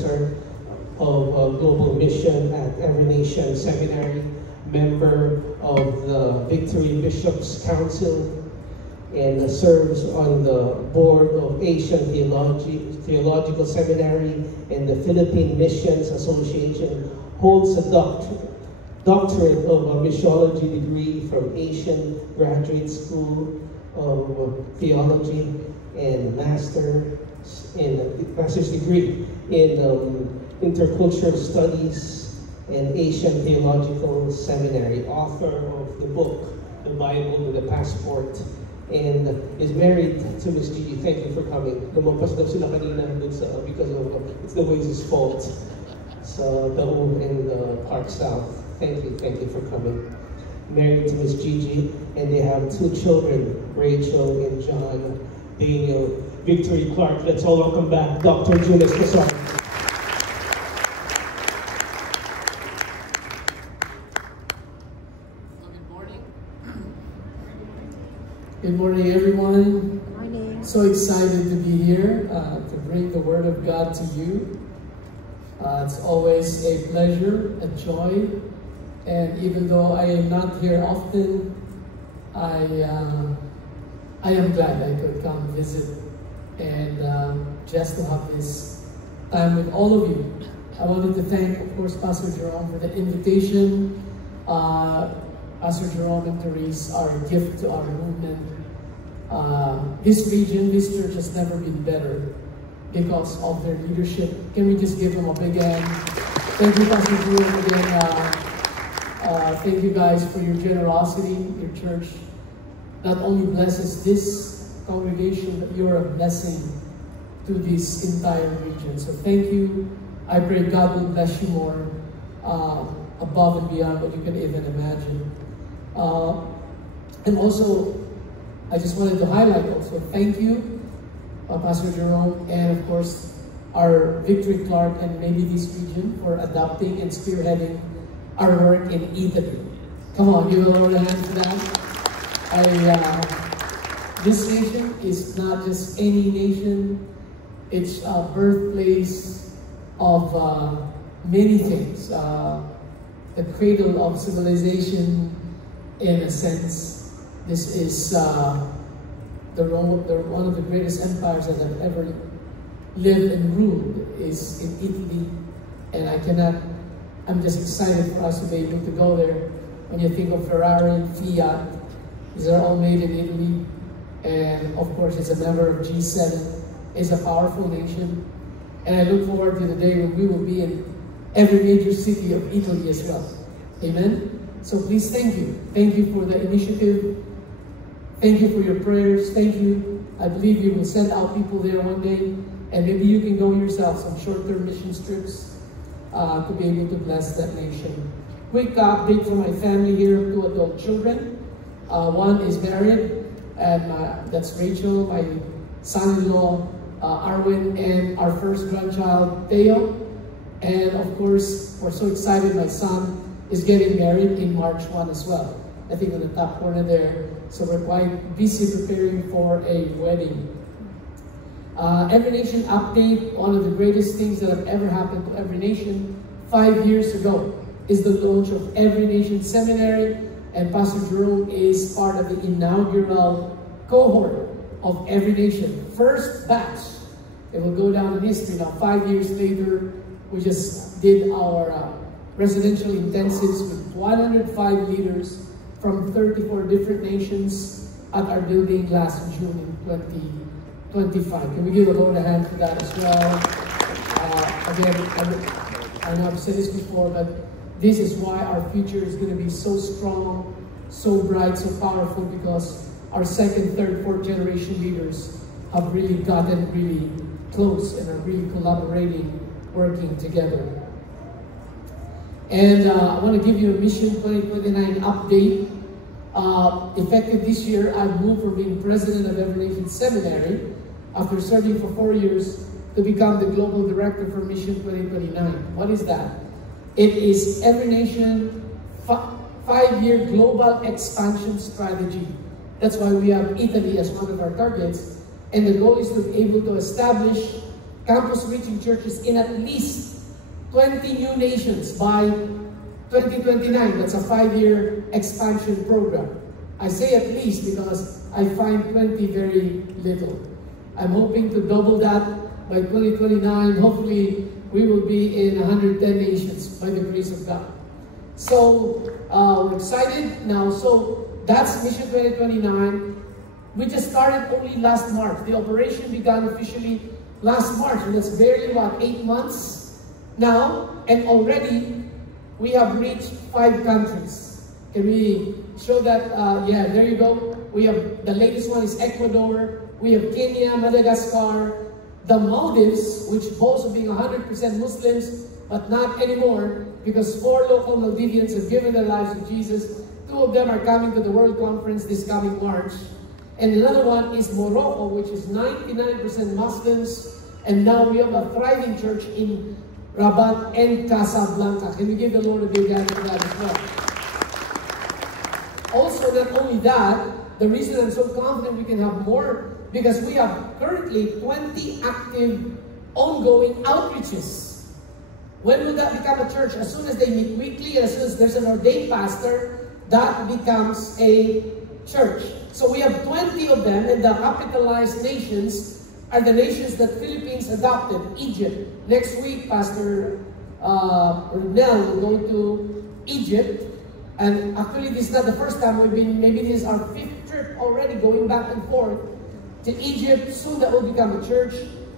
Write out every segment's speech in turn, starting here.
professor of global mission at Every Nation Seminary, member of the Victory Bishops Council, and serves on the board of Asian Theological Seminary and the Philippine Missions Association, holds a doctorate of a missiology degree from Asian Graduate School of Theology, and master's degree in Intercultural Studies and Asian Theological Seminary, author of the book, The Bible to the Passport, and is married to Miss Gigi. Thank you for coming. Lumampas daw sila kanina because of it's the Waze's fault sa Daum and Park South. Thank you for coming. Married to Miss Gigi, and they have 2 children, Rachel and John Daniel. Victory Clark, let's all welcome back Dr. Julius Casar. Good morning, everyone. Good morning. So excited to be here to bring the Word of God to you. It's always a pleasure, a joy, and even though I am not here often, I am glad I could come visit and just to have this time with all of you. I wanted to thank, of course, Pastor Jerome for the invitation. Pastor Jerome and Therese are a gift to our movement. This region, this church has never been better because of their leadership. Can we just give them a big hand? Thank you, Pastor Jerome, again. Thank you guys for your generosity. Your church not only blesses this congregation, but you're a blessing to this entire region. So thank you. I pray God will bless you more above and beyond what you can even imagine. And also, I just wanted to highlight also, thank you, Pastor Jerome, and of course, our Victory Clark and maybe this region for adopting and spearheading our work in Italy. Come on, give a Lord a hand for that. This nation is not just any nation, it's a birthplace of many things. The cradle of civilization, in a sense. This is one of the greatest empires that have ever lived and ruled is in Italy, and I'm just excited for us to be able to go there. When you think of Ferrari, Fiat, these are all made in Italy, and of course it's a member of G7. It's a powerful nation, and I look forward to the day when we will be in every major city of Italy as well. Amen? So please, thank you. Thank you for the initiative. Thank you for your prayers. Thank you. I believe you will send out people there one day, and maybe you can go yourself some short-term mission trips to be able to bless that nation. Quick update for my family here, 2 adult children. One is married, and that's Rachel, my son-in-law, Arwin, and our first grandchild, Theo. And of course, we're so excited, my son is getting married in March 1 as well. I think on the top corner there. So we're quite busy preparing for a wedding. Every Nation update, one of the greatest things that have ever happened to Every Nation 5 years ago is the launch of Every Nation Seminary, and Pastor Jerome is part of the inaugural cohort of Every Nation. First batch. It will go down in history now. 5 years later, we just did our residential intensives with 105 leaders from 34 different nations at our building last June in 2025. Can we give the Lord a hand for that as well? Again, I know I've said this before, but this is why our future is going to be so strong, so bright, so powerful, because our second, third, fourth generation leaders have really gotten really close and are really collaborating, working together. And I want to give you a Mission 2029 update. Effective this year, I've moved from being president of Every Nation Seminary after serving for 4 years to become the global director for Mission 2029. What is that? It is Every Nation 5-year global expansion strategy. That's why we have Italy as one of our targets. And the goal is to be able to establish campus reaching churches in at least 20 new nations by 2029. That's a 5-year expansion program. I say at least because I find 20 very little. I'm hoping to double that by 2029. Hopefully, we will be in 110 nations by the grace of God. So, we're excited now. So, that's Mission 2029. We just started only last March. The operation began officially last March. And that's barely, 8 months now. And already, we have reached 5 countries. Can we show that? Yeah, there you go. We have, the latest one is Ecuador. We have Kenya, Madagascar, the Maldives, which boast of being 100% Muslims, but not anymore, because 4 local Maldivians have given their lives to Jesus. 2 of them are coming to the World Conference this coming March. And another one is Morocco, which is 99% Muslims. And now we have a thriving church in Rabat and Casablanca. Can we give the Lord a big hand for that as well? Also, not only that, the reason I'm so confident we can have more, because we have currently 20 active ongoing outreaches. When will that become a church? As soon as they meet weekly, and as soon as there's an ordained pastor, that becomes a church. So we have 20 of them, and the capitalized nations are the nations that Philippines adopted. Egypt. Next week, Pastor Nell will go to Egypt. And actually, this is not the first time we've been, maybe this is our 5th trip already, going back and forth to Egypt. Soon that will become a church.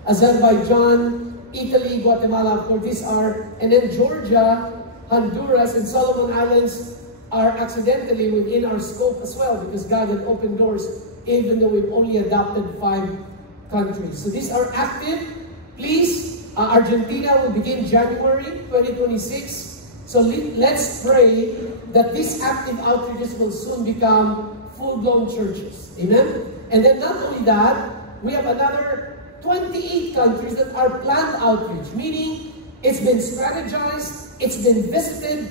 Azerbaijan, Italy, Guatemala, of course, these are, and then Georgia, Honduras, and Solomon Islands are accidentally within our scope as well, because God had opened doors, even though we've only adopted 5 countries. So these are active. Please, Argentina will begin January 2026. So let's pray that these active outreaches will soon become full-blown churches. Amen? And then not only that, we have another 28 countries that are planned outreach, meaning it's been strategized, it's been visited,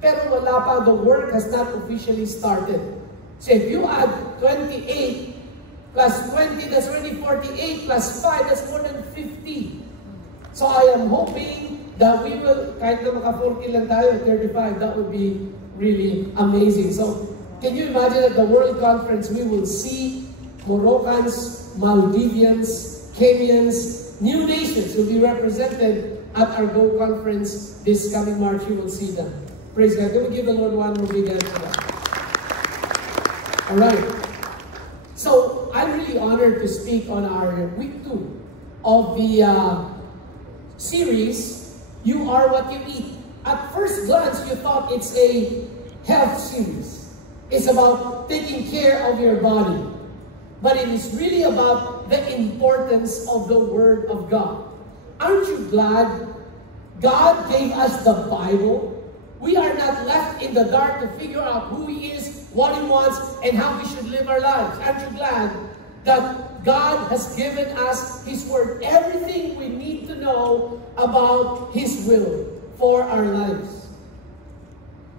pero wala pa, the work has not officially started. So if you add 28 plus 20, that's already 48, plus 5, that's more than 50. So I am hoping that we will, kahit na maka-40 lang tayo, 35, that would be really amazing. So can you imagine at the World Conference, we will see Moroccans, Maldivians, Kenyans, new nations will be represented at our Go Conference this coming March. You will see them. Praise God. Can we give the Lord one more big hand for that? All right. So I'm really honored to speak on our week 2 of the series, You Are What You Eat. At first glance, you thought it's a health series. It's about taking care of your body. But it is really about the importance of the Word of God. Aren't you glad God gave us the Bible? We are not left in the dark to figure out who He is, what He wants, and how we should live our lives. Aren't you glad that God has given us His Word, everything we need to know about His will for our lives?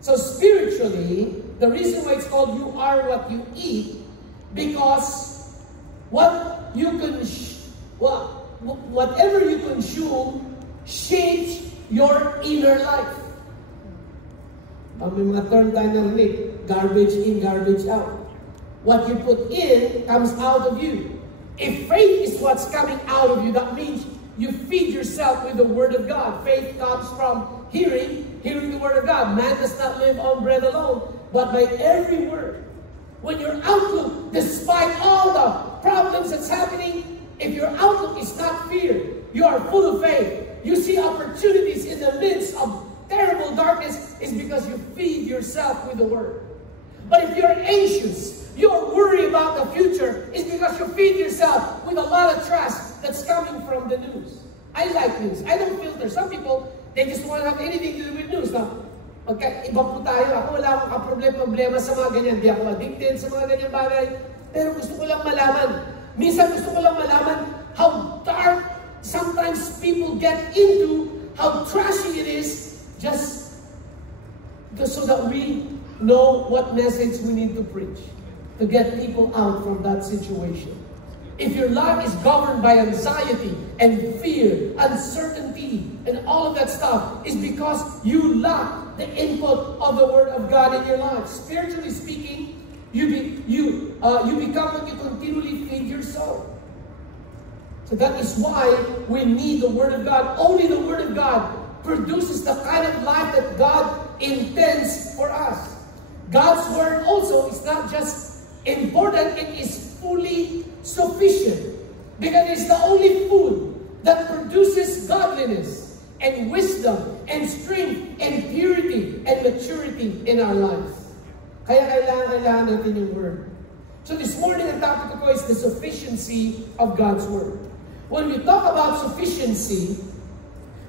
So spiritually, the reason why it's called You Are What You Eat, because what you whatever you consume shapes your inner life. May mga term tayo narinig, garbage in, garbage out. What you put in comes out of you. If faith is what's coming out of you, that means you feed yourself with the Word of God. Faith comes from hearing the Word of God. Man does not live on bread alone, but by every word. When your outlook, despite all the problems that's happening, if your outlook is not fear, you are full of faith. You see opportunities in the midst of terrible darkness, is because you feed yourself with the Word. But if you're anxious, you're worried about the future, it's because you feed yourself with a lot of trash that's coming from the news. I like news. I don't filter. Some people, they just want to have anything to do with news. Now, okay, iba po tayo. Ako wala akong problema sa mga ganyan. Di ako addicted sa mga ganyan bagay. Pero gusto ko lang malaman. Minsan gusto ko lang malaman how dark sometimes people get into, how trashy it is, just so that we know what message we need to preach to get people out from that situation. if your life is governed by anxiety and fear, uncertainty, and all of that stuff, is because you lack the input of the Word of God in your life. Spiritually speaking, you become what you continually feed your soul. So that is why we need the Word of God. Only the Word of God produces the kind of life that God intends for us. God's Word also is not just important, it is fully sufficient. Because it's the only food that produces godliness and wisdom and strength and purity and maturity in our lives. Kaya kailangan natin yung Word. So this morning, ang topic ko is the sufficiency of God's Word. When we talk about sufficiency,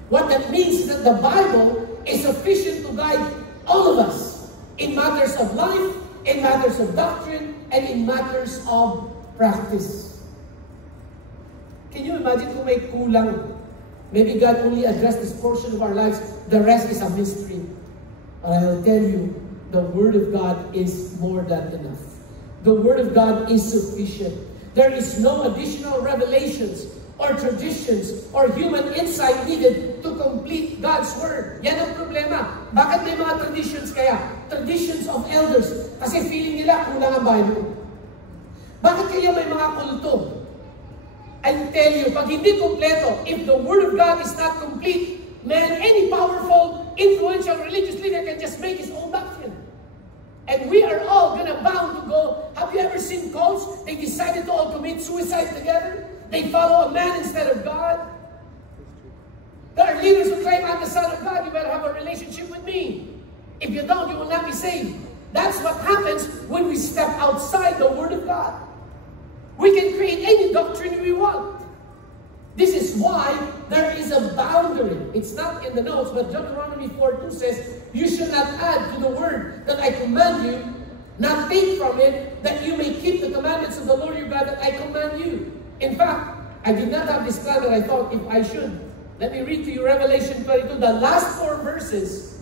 what that means is that the Bible is sufficient to guide all of us in matters of life, in matters of doctrine, and in matters of practice. Can you imagine kung may kulang? Maybe God only addressed this portion of our lives, the rest is a mystery. But I'll tell you, the Word of God is more than enough. The Word of God is sufficient. There is no additional revelations or traditions or human insight needed to complete God's Word. Yan ang problema. Bakit may mga traditions kaya? Traditions of elders. Kasi feeling nila kulang ang Bible. Bakit kaya may mga kulto? I tell you, pag hindi kompleto, if the Word of God is not complete, man, any powerful, influential religious leader can just make his own doctrine. And we are all bound to go. Have you ever seen cults? They decided to all commit suicide together. They follow a man instead of God. There are leaders who claim, I'm the Son of God, you better have a relationship with me. If you don't, you will not be saved. That's what happens when we step outside the Word of God. We can create any doctrine we want. This is why there is a boundary. It's not in the notes, but Deuteronomy 4:2 says, you should not add to the word that I command you, not take from it, that you may keep the commandments of the Lord your God that I command you. In fact, I did not have this plan, but I thought if I should. Let me read to you Revelation 22, the last 4 verses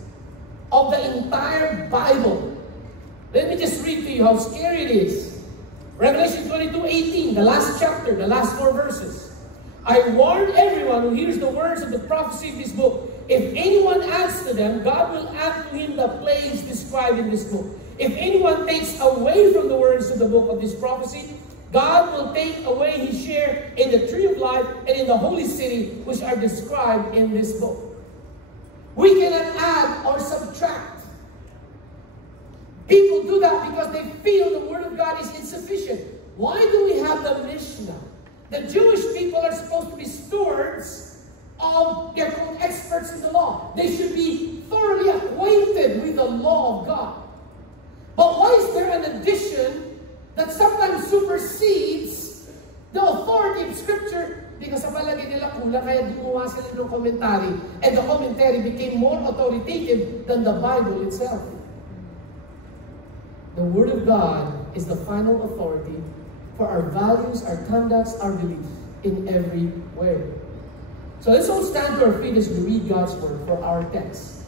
of the entire Bible. Let me just read to you how scary it is. Revelation 22:18, the last chapter, the last 4 verses. I warn everyone who hears the words of the prophecy of this book. If anyone adds to them, God will add to him the plagues described in this book. If anyone takes away from the words of the book of this prophecy, God will take away his share in the tree of life and in the holy city, which are described in this book. We cannot add or subtract. People do that because they feel the Word of God is insufficient. Why do we have the Mishnah? The Jewish people are supposed to be stewards of, they're called experts in the law. They should be thoroughly acquainted with the law of God. But why is there an addition that sometimes supersedes the authority of Scripture? Because sa palagay nila kulang, kaya gumawa sila ng commentary. And the commentary became more authoritative than the Bible itself. The Word of God is the final authority for our values, our conducts, our beliefs in every way. So let's all stand to our feet as we read God's Word for our text.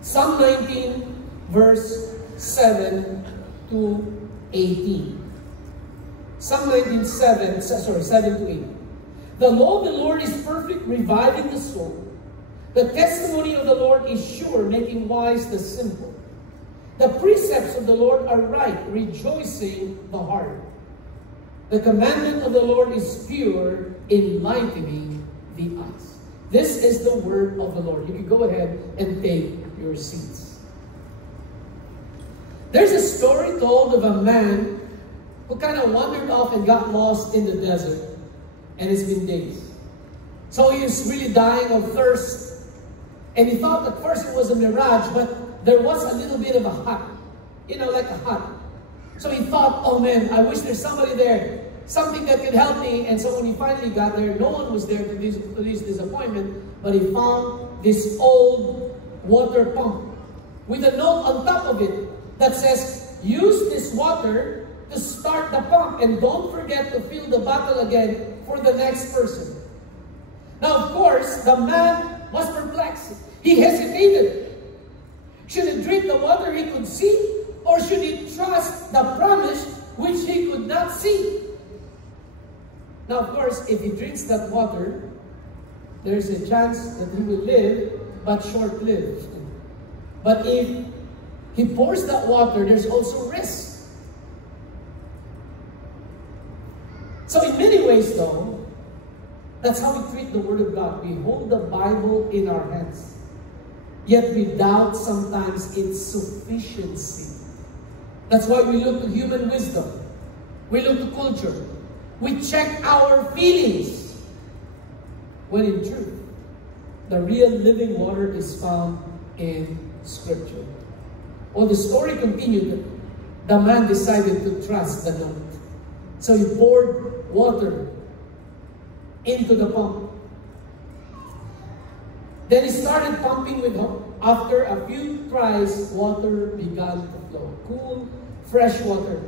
Psalm 19, verse 7 to 18. Psalm 19, 7 to 8. The law of the Lord is perfect, reviving the soul. The testimony of the Lord is sure, making wise the simple. The precepts of the Lord are right, rejoicing the heart. The commandment of the Lord is pure, enlightening the eyes. This is the word of the Lord. You can go ahead and take your seats. There's a story told of a man who kind of wandered off and got lost in the desert. And it's been days. So he was really dying of thirst. And he thought at first it was a mirage, but there was a little bit of a hut. You know, like a hut. So he thought, oh man, I wish there's somebody there. Something that could help me. And so when he finally got there, no one was there to his disappointment. But he found this old water pump with a note on top of it that says, use this water to start the pump. And don't forget to fill the bottle again for the next person. Now, of course, the man was perplexed. He hesitated. Should he drink the water he could see? Or should he trust the promise which he could not see? Now, of course, if he drinks that water, there's a chance that he will live, but short-lived. But if he pours that water, there's also risk. So in many ways, though, that's how we treat the Word of God. We hold the Bible in our hands, yet we doubt sometimes its sufficiency. That's why we look to human wisdom. We look to culture. We check our feelings. When in truth, the real living water is found in Scripture. Well, the story continued. The man decided to trust the note. So he poured water into the pump. Then he started pumping with hope. After a few tries, water began to flow. Cool, fresh water.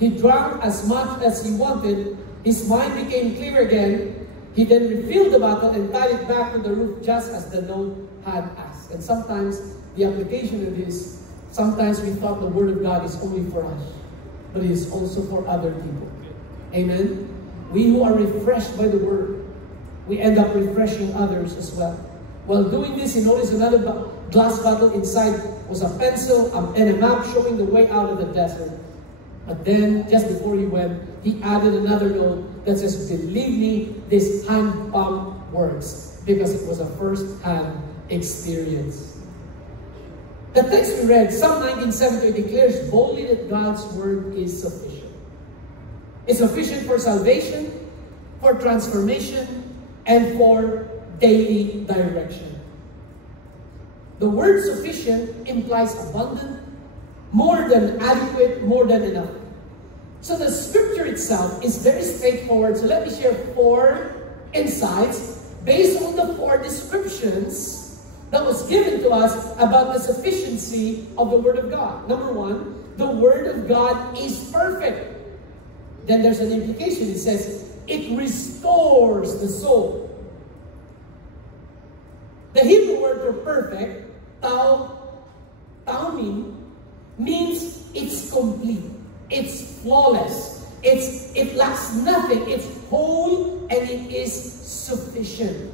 He drank as much as he wanted. His mind became clear again. He then refilled the bottle and tied it back to the roof just as the note had asked. And sometimes the application of this, sometimes we thought the Word of God is only for us, but it is also for other people. Amen? We who are refreshed by the Word, we end up refreshing others as well. While doing this, he noticed another glass bottle. Inside was a pencil and a map showing the way out of the desert. But then, just before he went, he added another note that says, "Believe me, this hand pump works," because it was a first-hand experience. The text we read, Psalm 19:7, declares boldly that God's Word is sufficient. It's sufficient for salvation, for transformation, and for daily direction. The word sufficient implies abundant, more than adequate, more than enough. So the scripture itself is very straightforward. So let me share 4 insights based on the 4 descriptions that was given to us about the sufficiency of the Word of God. Number 1, the Word of God is perfect. Then there's an implication. It says, it restores the soul. The Hebrew word for perfect, taumim, means it's complete, it's flawless, it lacks nothing, it's whole, and it is sufficient.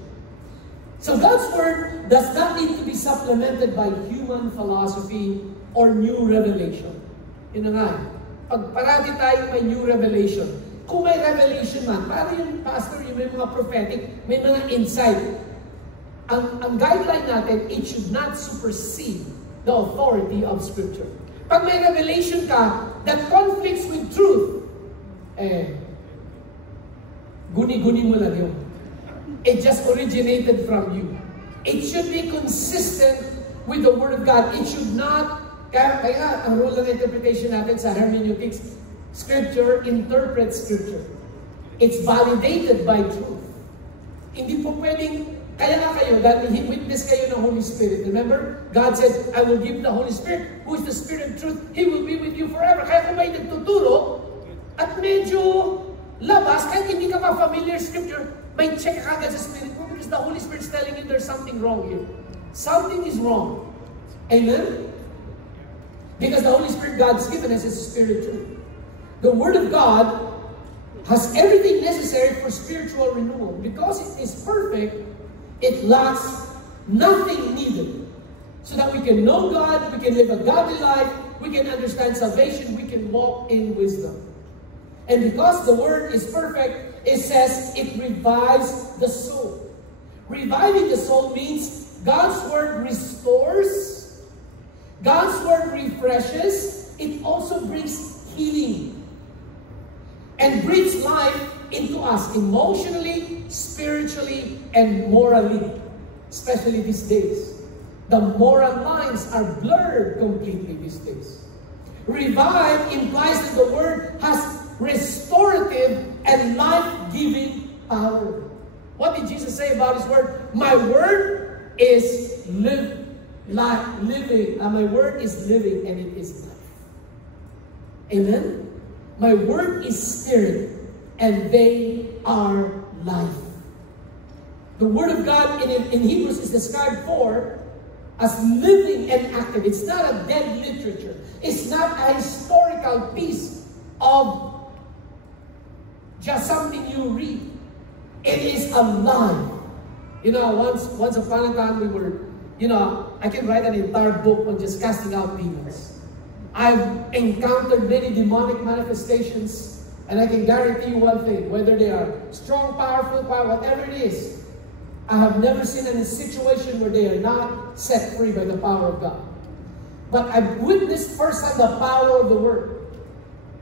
So God's Word does not need to be supplemented by human philosophy or new revelation. Yun na nga. Pag parati tayo may new revelation, kung may revelation man, para yung pastor, yung may mga prophetic, may mga insight. Ang guideline natin, it should not supersede the authority of Scripture. Pag may revelation ka that conflicts with truth, guni-guni mo lang yun. It just originated from you. It should be consistent with the Word of God. It should not, kaya ang rule ng interpretation natin sa hermeneutics, Scripture interprets Scripture. It's validated by truth. Hindi po pwedeng, kaya nga kayo, dahil witness kayo ng Holy Spirit. Remember, God said, I will give the Holy Spirit, who is the Spirit of truth. He will be with you forever. Kaya kung may nagtuturo, at medyo labas, kahit hindi ka pa familiar Scripture, may check ka agad sa Spirit mo because the Holy Spirit is telling you there's something wrong here. Something is wrong. Amen? Because the Holy Spirit God's given us is Spirit truth. The Word of God has everything necessary for spiritual renewal. Because it is perfect, it lacks nothing needed. So that we can know God, we can live a godly life, we can understand salvation, we can walk in wisdom. And because the Word is perfect, it says it revives the soul. Reviving the soul means God's Word restores, God's Word refreshes, it also brings healing and breathes life into us emotionally, spiritually, and morally, especially these days. The moral lines are blurred completely these days. Revive implies that the Word has restorative and life-giving power. What did Jesus say about His Word? My Word is living. My Word is living and it is life. Amen? My Word is spirit and they are life. The Word of God in Hebrews is described as living and active. It's not a dead literature. It's not a historical piece of just something you read. It is alive. You know, once upon a time we were, you know, I can write an entire book on just casting out demons. I've encountered many demonic manifestations, and I can guarantee you one thing, whether they are strong, powerful, whatever it is, I have never seen any situation where they are not set free by the power of God. But I've witnessed firsthand the power of the Word.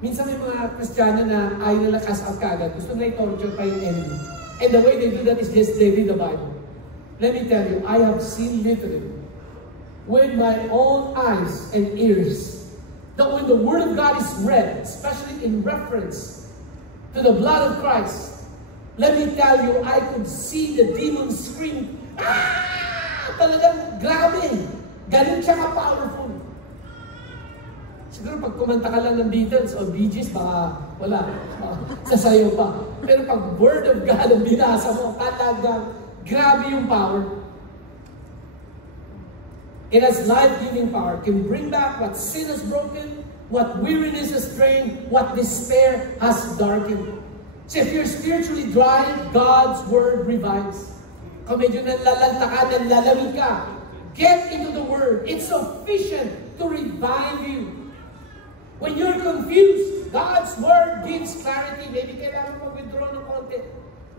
Minsan may mga Kristiyano na ayaw nila cast out kaagad. Gusto na i-torture pa yung enemy. And the way they do that is just they read the Bible. Let me tell you, I have seen literally with my own eyes and ears that when the Word of God is read, especially in reference to the blood of Christ, let me tell you, I could see the demons scream, "Ah!" Talagang grabe. Ganun siya ka-powerful. Siguro pag kumanta ka lang ng Beatles o Bee Gees, baka wala, sasayaw pa. Pero pag Word of God ang binasa mo, talagang grabe yung power. It has life-giving power. It can bring back what sin has broken, what weariness has drained, what despair has darkened. So if you're spiritually dry, God's Word revives. Kung medyo nalalanta ka, nalalamig ka, get into the Word. It's sufficient to revive you. When you're confused, God's Word gives clarity. Maybe kailangan mag-withdraw ng konti.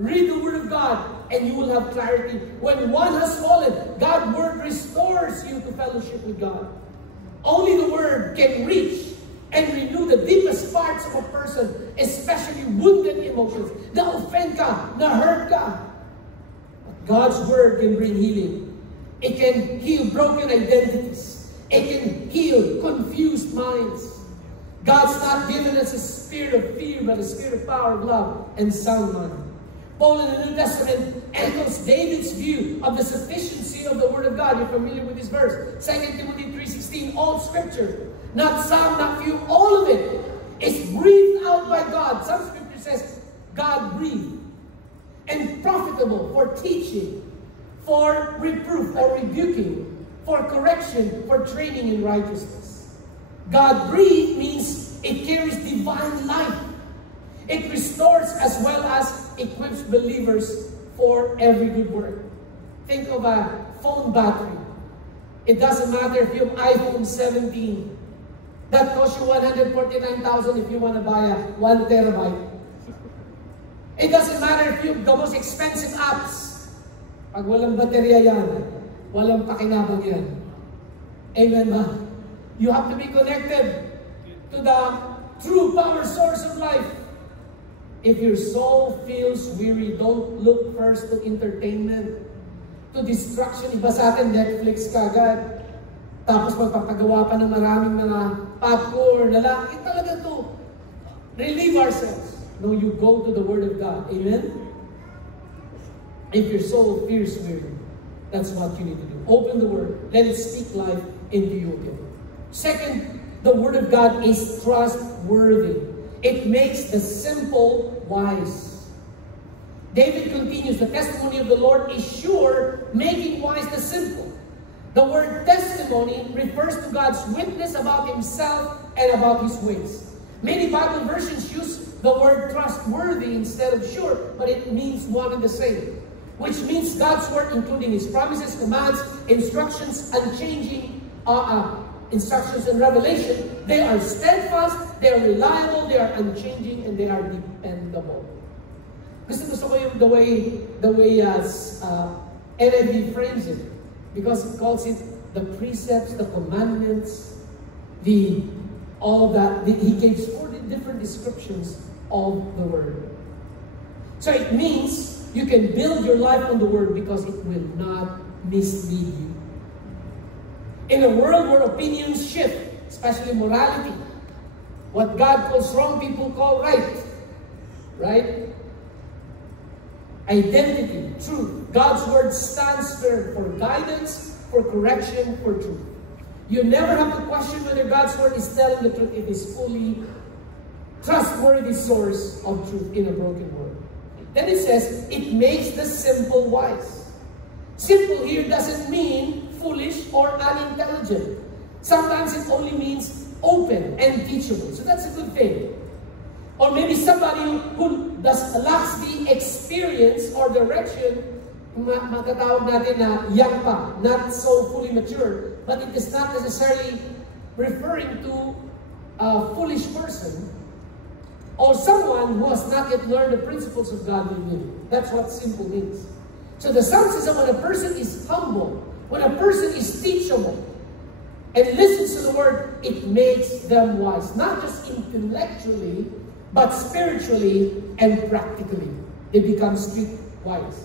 Read the Word of God and you will have clarity. When one has fallen, God's Word restores you to fellowship with God. Only the Word can reach and renew the deepest parts of a person, especially wounded emotions. Na-offend ka, na-hurt ka. But God's Word can bring healing. It can heal broken identities. It can heal confused minds. God's not given us a spirit of fear, but a spirit of power, of love, and sound mind. Paul in the New Testament echoes David's view of the sufficiency of the Word of God. You're familiar with this verse. 2 Timothy 3:16, all Scripture, not some, not few, all of it is breathed out by God. Some Scripture says, God breathed. And profitable for teaching, for reproof or rebuking, for correction, for training in righteousness. God breathed means it carries divine life. It restores as well as equips believers for every good work. Think of a phone battery. It doesn't matter if you have iPhone 17. That costs you $149,000 if you want to buy a 1 terabyte. It doesn't matter if you have the most expensive apps. Pag walang baterya yan, walang pakinabang yan. Amen ba? You have to be connected to the true power source of life. If your soul feels weary, don't look first to entertainment, to distraction. Iba sa atin, Netflix kagad. Tapos magpapagawa pa ng maraming mga popcorn, lalaki. Talaga to. Relieve ourselves. No, you go to the Word of God. Amen? If your soul feels weary, that's what you need to do. Open the Word. Let it speak life into you again. Second, the Word of God is trustworthy. It makes the simple wise. David continues, the testimony of the Lord is sure, making wise the simple. The word testimony refers to God's witness about Himself and about His ways. Many Bible versions use the word trustworthy instead of sure, but it means one and the same. Which means God's Word, including His promises, commands, instructions, unchanging, instructions and revelation, they are steadfast, they are reliable, they are unchanging, and they are dependable. Gusto ko yung the way NIV frames it, because it calls it the precepts, the commandments, all of that. He gives 40 different descriptions of the Word. So it means you can build your life on the Word because it will not mislead you. In a world where opinions shift, especially morality, what God calls wrong, people call right. Right? Identity, truth. God's Word stands for guidance, for correction, for truth. You never have to question whether God's Word is telling the truth. It is fully trustworthy source of truth in a broken world. Then it says, it makes the simple wise. Simple here doesn't mean foolish or unintelligent. Sometimes it only means open and teachable. So that's a good thing. Or maybe somebody who lacks the experience or direction, matatawag natin na young pa, not so fully mature, but it is not necessarily referring to a foolish person or someone who has not yet learned the principles of godly living. That's what simple means. So the Psalm says that when a person is humble, when a person is teachable, and listens to the word, it makes them wise. Not just intellectually, but spiritually and practically. They become street wise.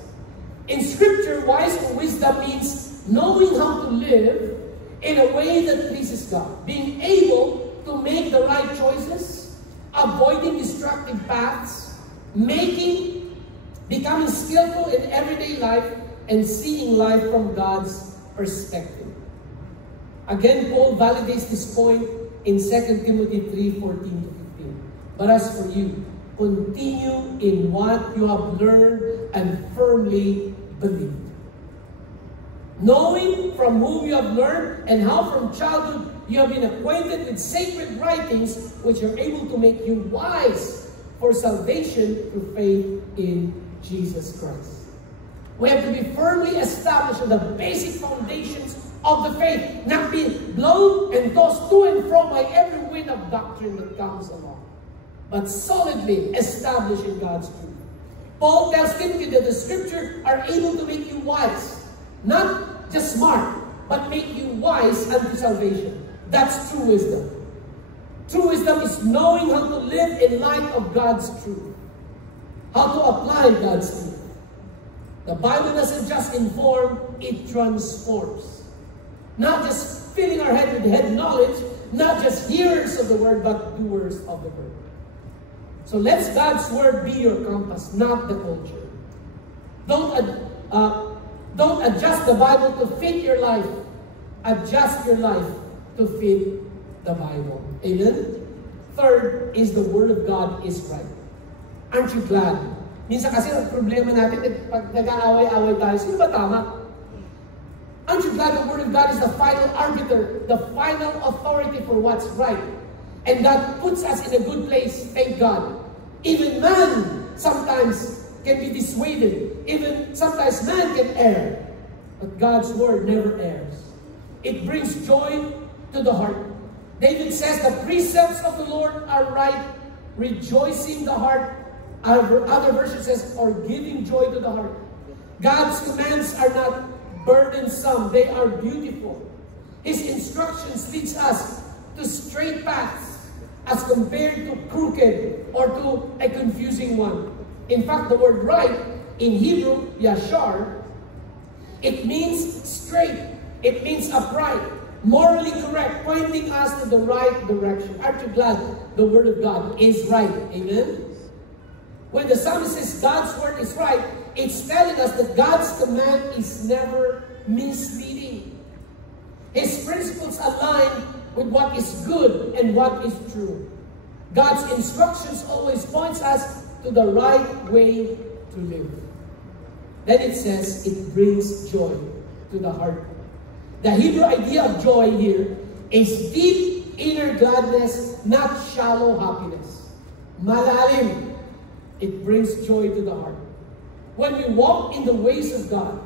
In Scripture, wise or wisdom means knowing how to live in a way that pleases God. Being able to make the right choices, avoiding destructive paths, becoming skillful in everyday life, and seeing life from God's perspective. Again, Paul validates this point in 2 Timothy 3:14-15. But as for you, continue in what you have learned and firmly believed. Knowing from whom you have learned and how from childhood you have been acquainted with sacred writings, which are able to make you wise for salvation through faith in Jesus Christ. We have to be firmly established on the basic foundations of the faith, not being blown and tossed to and fro by every wind of doctrine that comes along, but solidly established in God's truth. Paul tells Timothy that the Scripture are able to make you wise, not just smart, but make you wise unto salvation. That's true wisdom. True wisdom is knowing how to live in light of God's truth, how to apply God's truth. The Bible doesn't just inform, it transforms. Not just filling our head with head knowledge, not just hearers of the word, but doers of the word. So let God's word be your compass, not the culture. Don't adjust the Bible to fit your life. Adjust your life to fit the Bible. Amen? Third is the word of God is right. Aren't you glad? Minsan kasi ang problema natin, pag nag-aaway-aaway tayo, sino ba tama? Aren't you glad the Word of God is the final arbiter, the final authority for what's right? And that puts us in a good place, thank God. Even man sometimes can be dissuaded. Even sometimes man can err. But God's Word never errs. It brings joy to the heart. David says, the precepts of the Lord are right, rejoicing the heart. Other version says, or giving joy to the heart. God's commands are not burdensome, they are beautiful. His instructions leads us to straight paths as compared to crooked or to a confusing one. In fact, the word right in Hebrew, yashar, it means straight, it means upright, morally correct, pointing us to the right direction. Aren't you glad the Word of God is right? Amen? When the psalmist says God's word is right, it's telling us that God's command is never misleading. His principles align with what is good and what is true. God's instructions always points us to the right way to live. Then it says it brings joy to the heart. The Hebrew idea of joy here is deep inner gladness, not shallow happiness. Malalim. It brings joy to the heart. When we walk in the ways of God,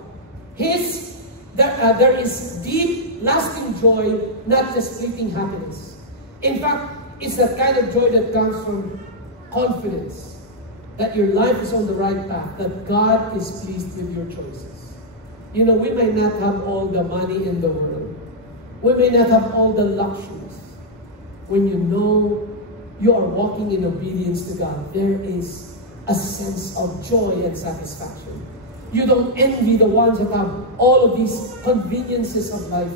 there is deep, lasting joy, not just fleeting happiness. In fact, it's that kind of joy that comes from confidence that your life is on the right path, that God is pleased with your choices. You know, we may not have all the money in the world. We may not have all the luxuries. When you know you are walking in obedience to God, there is a sense of joy and satisfaction. You don't envy the ones that have all of these conveniences of life,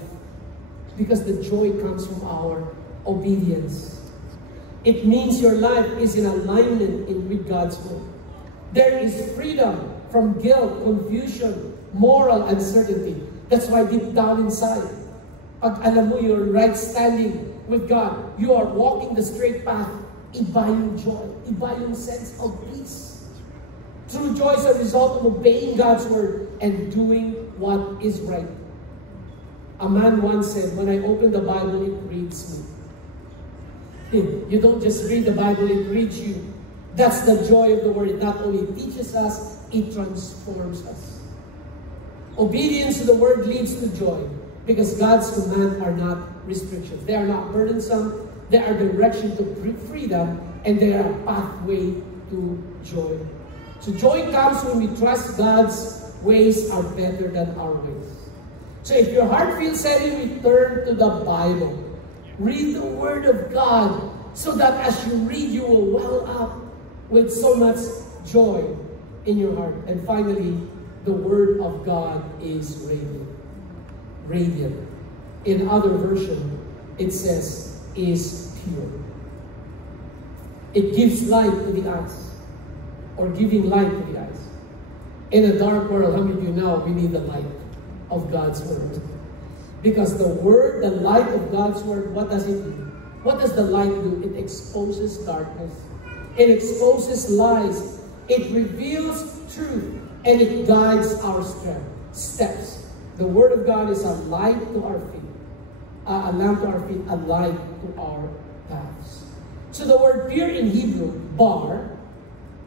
because the joy comes from our obedience. It means your life is in alignment with God's will. There is freedom from guilt, confusion, moral uncertainty. That's why deep down inside, pag alam mo you're right standing with God, you are walking the straight path, iba yung joy, iba yung sense of peace. True joy is a result of obeying God's word and doing what is right. A man once said, when I open the Bible, it reads me. You don't just read the Bible, it reads you. That's the joy of the Word. It not only teaches us, it transforms us. Obedience to the Word leads to joy because God's commands are not restrictions. They are not burdensome. They are direction to freedom, and they are a pathway to joy. So joy comes when we trust God's ways are better than our ways. So if your heart feels heavy, return to the Bible. Read the Word of God so that as you read, you will well up with so much joy in your heart. And finally, the Word of God is radiant. Radiant. In other version, it says, is pure. It gives light to the eyes, or giving light to the eyes. In a dark world, how many of you know we need the light of God's Word? Because the Word, the light of God's Word, what does it do? What does the light do? It exposes darkness. It exposes lies. It reveals truth. And it guides our steps. The Word of God is a light to our feet. A lamp to our feet, a light to our paths. So the word pure in Hebrew, bar,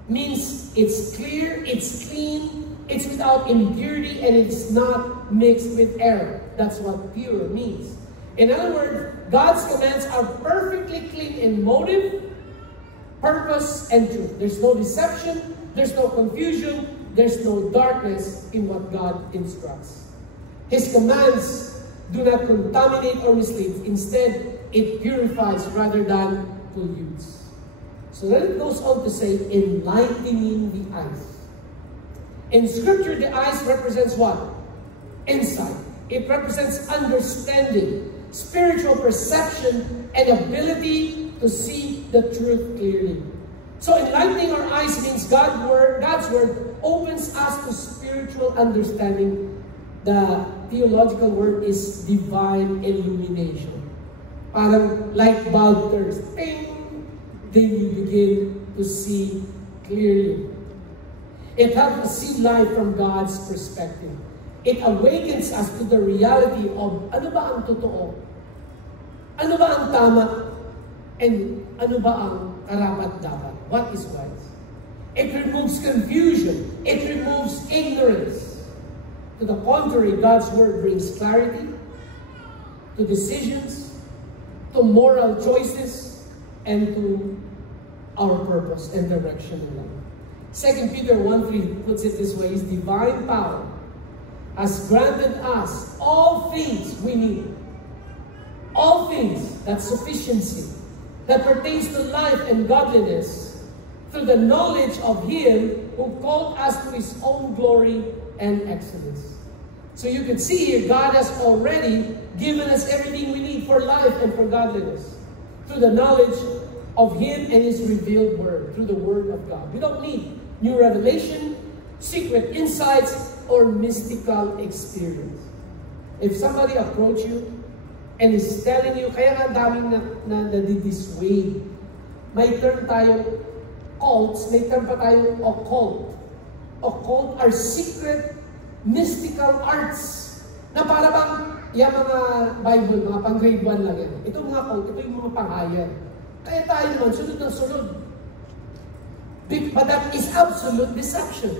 means it's clear, it's clean, it's without impurity, and it's not mixed with error. That's what pure means. In other words, God's commands are perfectly clean in motive, purpose, and truth. There's no deception, there's no confusion, there's no darkness in what God instructs. His commands do not contaminate or mislead. Instead, it purifies rather than pollutes. So then it goes on to say, enlightening the eyes. In Scripture, the eyes represents what? Insight. It represents understanding, spiritual perception, and ability to see the truth clearly. So enlightening our eyes means God's word opens us to spiritual understanding. The theological word is divine illumination. Parang light bulb turns, ping, then you begin to see clearly. It helps us see life from God's perspective. It awakens us to the reality of ano ba ang totoo? Ano ba ang tama? And ano ba ang karapat-dapat? What is wise? It removes confusion. It removes ignorance. To the contrary, God's Word brings clarity to decisions, to moral choices, and to our purpose and direction in life. 2 Peter 1:3 puts it this way, His divine power has granted us all things we need. All things, that's sufficiency, that pertains to life and godliness, through the knowledge of Him who called us to His own glory and excellence. So you can see here, God has already given us everything we need for life and for godliness, through the knowledge of Him and His revealed Word, through the Word of God. We don't need new revelation, secret insights, or mystical experience. If somebody approach you and is telling you, kaya nga daming na-dissuade. May term tayo, cults, may term pa tayo, occult. Occult are secret, mystical arts na para bang, yung mga Bible, mga pang grade 1 lang yan. Ito mga cult, ito yung mga panghayan. Kaya tayo naman, sunod na sunod. But that is absolute deception.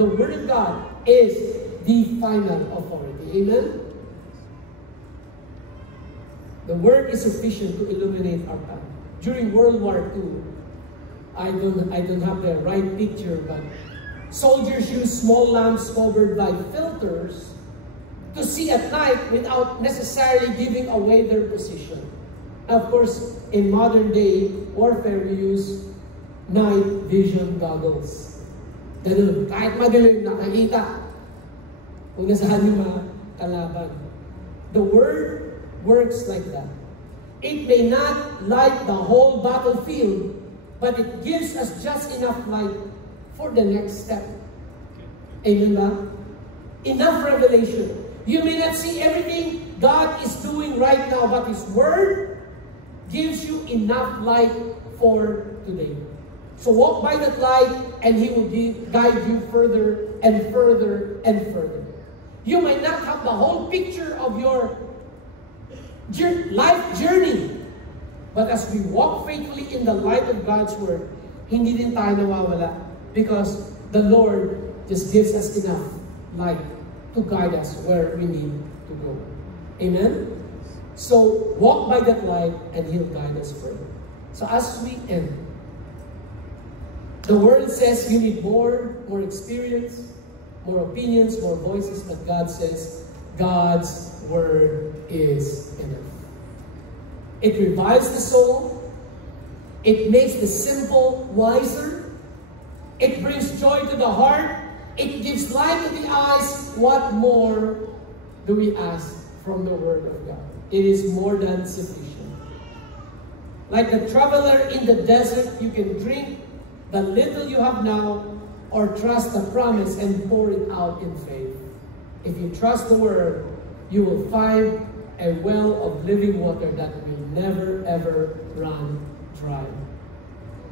The Word of God is the final authority. Amen? The Word is sufficient to illuminate our path. During World War II, I don't have the right picture, but soldiers use small lamps covered by filters to see at night without necessarily giving away their position. Of course, in modern day warfare, we use night vision goggles. Ganun, kahit madilim, nakakita kung nasaan yung mga kalaban. The Word works like that. It may not light the whole battlefield, but it gives us just enough light for the next step. Amen ba? Enough revelation. You may not see everything God is doing right now, but His Word gives you enough light for today. So walk by that light, and He will guide you further and further and further. You might not have the whole picture of your life journey, but as we walk faithfully in the light of God's Word, hindi din tayo nawawala because the Lord just gives us enough light to guide us where we need to go. Amen? So, walk by that light and He'll guide us further. So as we end, the world says you need more experience, more opinions, more voices, but God says God's Word is enough. It revives the soul. It makes the simple wiser. It brings joy to the heart. It gives light to the eyes. What more do we ask from the Word of God? It is more than sufficient. Like the traveler in the desert, you can drink the little you have now or trust the promise and pour it out in faith. If you trust the Word, you will find a well of living water that will never ever run dry.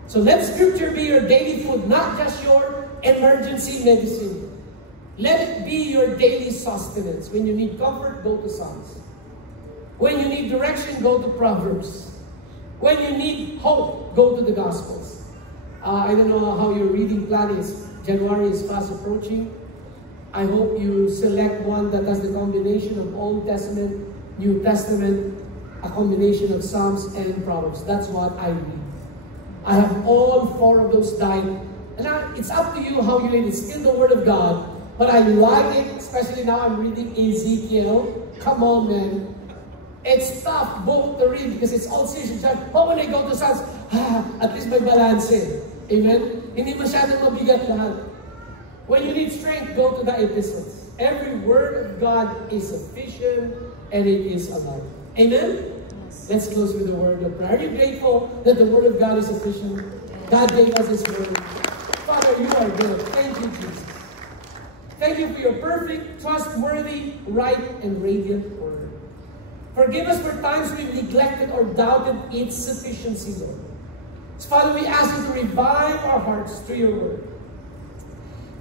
So let Scripture be your daily food, not just your emergency medicine. Let it be your daily sustenance. When you need comfort, go to Psalms. When you need direction, go to Proverbs. When you need hope, go to the Gospels. I don't know how your reading plan is. January is fast approaching. I hope you select one that has the combination of Old Testament, New Testament, a combination of Psalms and Proverbs. That's what I read. I have all 4 of those died. And it's up to you how you read it. It's still the Word of God. But I like it, especially now I'm reading Ezekiel. Come on, man. It's tough both to read because it's all seasons. But when I go to Psalms, at least may balance it. Amen? Hindi masyadong mabigat lahat. When you need strength, go to the epistles. Every word of God is sufficient and it is alive. Amen? Let's close with a word of prayer. Are you grateful that the Word of God is sufficient? God gave us His Word. Father, you are good. Thank you, Jesus. Thank you for your perfect, trustworthy, right, and radiant Word. Forgive us for times we've neglected or doubted its sufficiency, Lord. So, Father, we ask you to revive our hearts through your Word.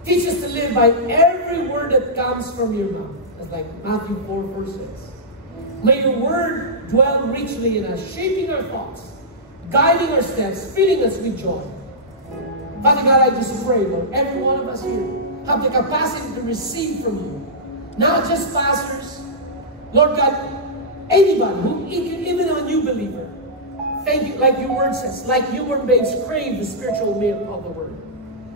Teach us to live by every word that comes from your mouth. That's like Matthew 4:6. May your Word dwell richly in us, shaping our thoughts, guiding our steps, filling us with joy. Father God, I just pray, Lord, every one of us here have the capacity to receive from you. Not just pastors, Lord God, anybody, even a new believer. Thank you, like your Word says, like newborn babes crave the spiritual milk of the Word.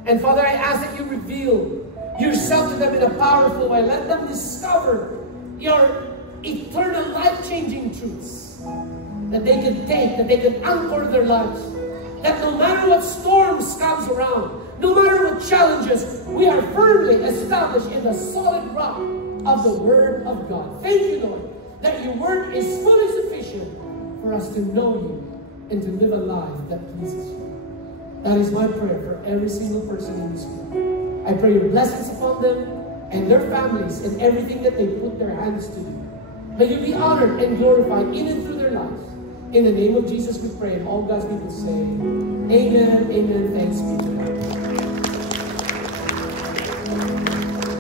And Father, I ask that you reveal yourself to them in a powerful way. Let them discover your eternal life-changing truths that they can take, that they can anchor their lives. That no matter what storms comes around, no matter what challenges, we are firmly established in the solid rock of the Word of God. Thank you, Lord, that your Word is fully sufficient for us to know you and to live a life that pleases you. That is my prayer for every single person in this room. I pray your blessings upon them and their families and everything that they put their hands to do. May you be honored and glorified in and through their lives. In the name of Jesus we pray, and all God's people say, amen, amen, thanks be to God.